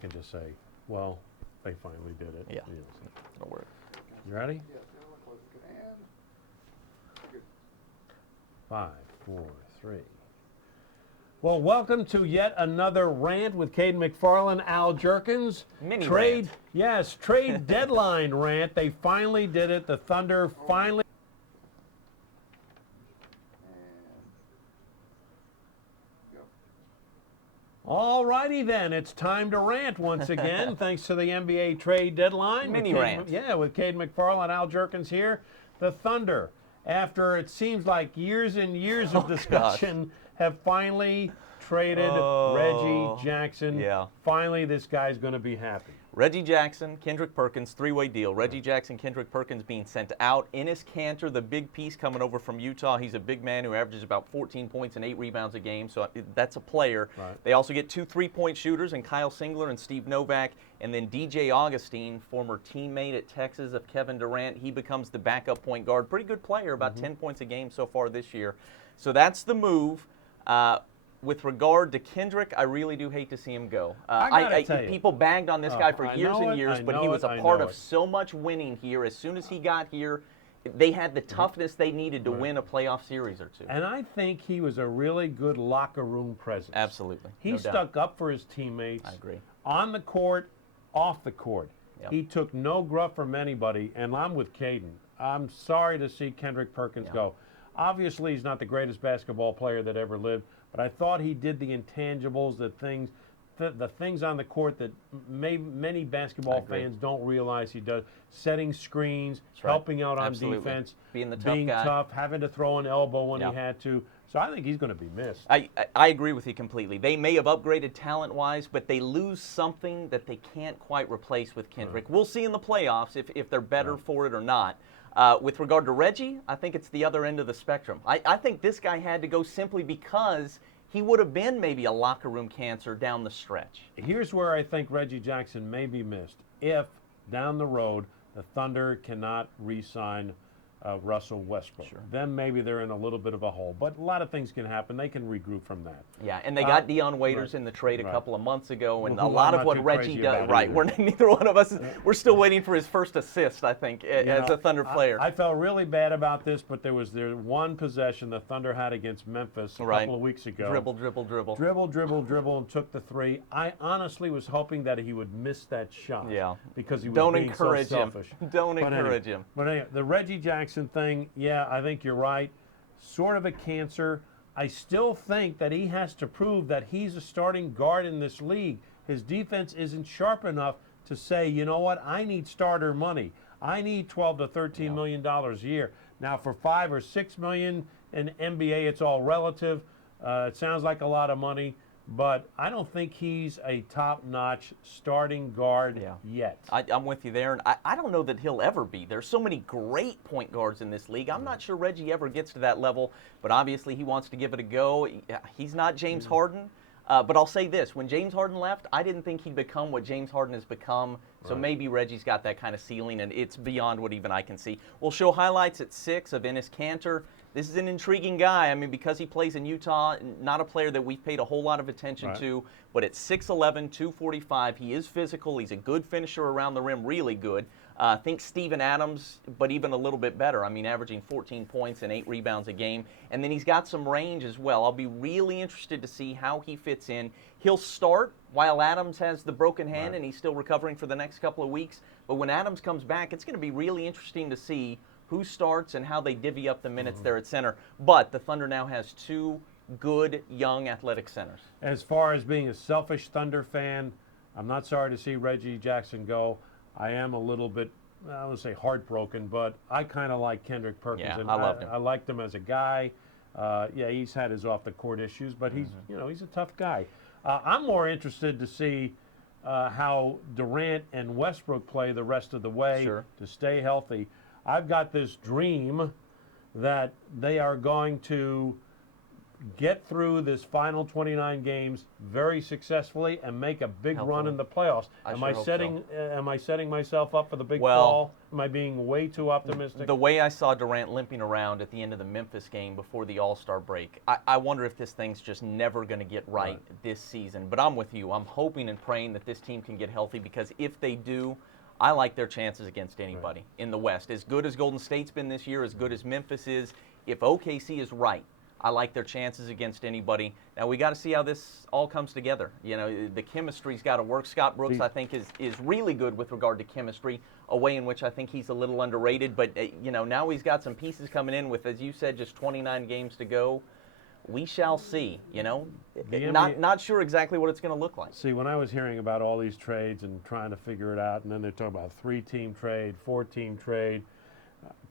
can just say, well, they finally did it. Yeah, You know, so. it'll work. You ready? Yes, close the hand. Good. 5, 4, 3. Well, welcome to yet another rant with Caden McFarland, Al Jerkins. Mini trade, rant. yes, trade deadline rant. They finally did it. The Thunder finally. And go. All righty then, it's time to rant once again, thanks to the NBA trade deadline. Mini with rant. Yeah, with Caden McFarland, Al Jerkins here. The Thunder, after it seems like years and years of discussion, have finally traded Reggie Jackson. Yeah. Finally, this guy's going to be happy. Reggie Jackson, Kendrick Perkins, three-way deal. Reggie Jackson, Kendrick Perkins being sent out. Enes Kanter, the big piece coming over from Utah. He's a big man who averages about 14 points and 8 rebounds a game, so that's a player. Right. They also get 2 3-point shooters in Kyle Singler and Steve Novak, and then DJ Augustine, former teammate at Texas of Kevin Durant. He becomes the backup point guard. Pretty good player, about 10 points a game so far this year. So that's the move. With regard to Kendrick, I really do hate to see him go. I gotta tell you. People bagged on this guy for I years know and it, years, I but know he was it, a I part know of it. so much winning here. As soon as he got here, they had the toughness they needed to win a playoff series or two. And I think he was a really good locker room presence. Absolutely. He no doubt. stuck up for his teammates. I agree. On the court, off the court. Yep. He took no gruff from anybody, and I'm with Caden. I'm sorry to see Kendrick Perkins go. Obviously, he's not the greatest basketball player that ever lived, but I thought he did the intangibles, the things on the court that many basketball fans don't realize he does. Setting screens, right. helping out on Absolutely. defense, Being the tough being guy. tough, having to throw an elbow when Yeah. he had to. So I think he's going to be missed. I agree with you completely. They may have upgraded talent-wise, but they lose something that they can't quite replace with Kendrick. We'll see in the playoffs if they're better for it or not. With regard to Reggie, I think it's the other end of the spectrum. I think this guy had to go simply because he would have been maybe a locker room cancer down the stretch. Here's where I think Reggie Jackson may be missed. If, down the road, the Thunder cannot re-sign Russell Westbrook. Sure. Then maybe they're in a little bit of a hole. But a lot of things can happen. They can regroup from that. Yeah, and they got Dion Waiters right, in the trade a right. couple of months ago, and Who a lot I'm of not what too Reggie crazy does. about Right, either. we're neither one of us. We're still waiting for his first assist, I think, as a Thunder player. I felt really bad about this, but there was one possession the Thunder had against Memphis a couple of weeks ago. Dribble, dribble, dribble. Dribble, and took the three. I honestly was hoping that he would miss that shot. Yeah. Because he was Don't being encourage so him. selfish. Don't But encourage him. But anyway, the Reggie Jackson thing, yeah, I think you're right. Sort of a cancer. I still think that he has to prove that he's a starting guard in this league. His defense isn't sharp enough to say, you know what, I need starter money. I need $12 to $13 million a year. Now, for $5 or $6 million in NBA, it's all relative. It sounds like a lot of money, but I don't think he's a top-notch starting guard yet. I'm with you there, and I don't know that he'll ever be. There's so many great point guards in this league. I'm not sure Reggie ever gets to that level, but obviously he wants to give it a go. He's not James Harden, but I'll say this. When James Harden left, I didn't think he'd become what James Harden has become, so maybe Reggie's got that kind of ceiling, and it's beyond what even I can see. We'll show highlights at 6 of Enes Kanter. This is an intriguing guy. I mean, because he plays in Utah, not a player that we've paid a whole lot of attention to, but at 6'11", 245, he is physical. He's a good finisher around the rim, really good. Think Steven Adams, but even a little bit better. I mean, averaging 14 points and 8 rebounds a game. And then he's got some range as well. I'll be really interested to see how he fits in. He'll start while Adams has the broken hand and he's still recovering for the next couple of weeks. But when Adams comes back, it's going to be really interesting to see who starts and how they divvy up the minutes there at center. But the Thunder now has 2 good, young, athletic centers. As far as being a selfish Thunder fan, I'm not sorry to see Reggie Jackson go. I am a little bit, I wouldn't say heartbroken, but I kind of like Kendrick Perkins. Yeah, and I loved him. I liked him as a guy. Yeah, he's had his off-the-court issues, but he's, he's a tough guy. I'm more interested to see how Durant and Westbrook play the rest of the way to stay healthy. I've got this dream that they are going to get through this final 29 games very successfully and make a big run Hopefully. in the playoffs. I Am sure I hope setting am I setting myself up for the big Well, fall? Am I being way too optimistic? The way I saw Durant limping around at the end of the Memphis game before the All-Star break, I wonder if this thing's just never going to get right this season. But I'm with you. I'm hoping and praying that this team can get healthy, because if they do, I like their chances against anybody in the West. As good as Golden State's been this year, as good as Memphis is, if OKC is right, I like their chances against anybody. Now, we got to see how this all comes together. You know, the chemistry's got to work. Scott Brooks, I think, is really good with regard to chemistry, a way in which I think he's a little underrated. But, you know, now he's got some pieces coming in with, as you said, just 29 games to go. We shall see, you know. Not sure exactly what it's going to look like. See, when I was hearing about all these trades and trying to figure it out, and then they're talking about 3-team trade, 4-team trade,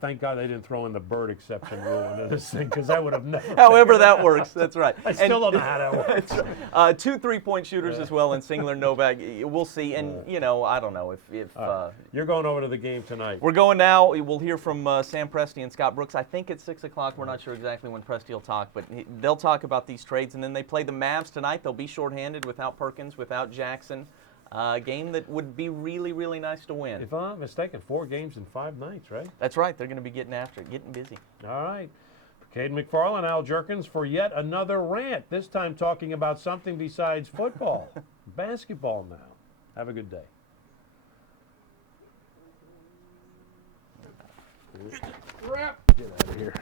thank God they didn't throw in the bird exception rule into this thing, because I would have never. However that works, that's right. I still don't know how that works. 2 3-point shooters as well in Singler and Novak. We'll see. And, you know, I don't know if You're going over to the game tonight. we're going now. We'll hear from Sam Presti and Scott Brooks. I think at 6 o'clock. We're not sure exactly when Presti will talk, but they'll talk about these trades. And then they play the Mavs tonight. They'll be shorthanded without Perkins, without Jackson. A game that would be really, really nice to win. If I'm not mistaken, 4 games in 5 nights, right? That's right. They're going to be getting after it, getting busy. All right. For Caden McFarland, Al Jerkins for yet another rant, this time talking about something besides football. Basketball now. Have a good day. Wrap. Get out of here.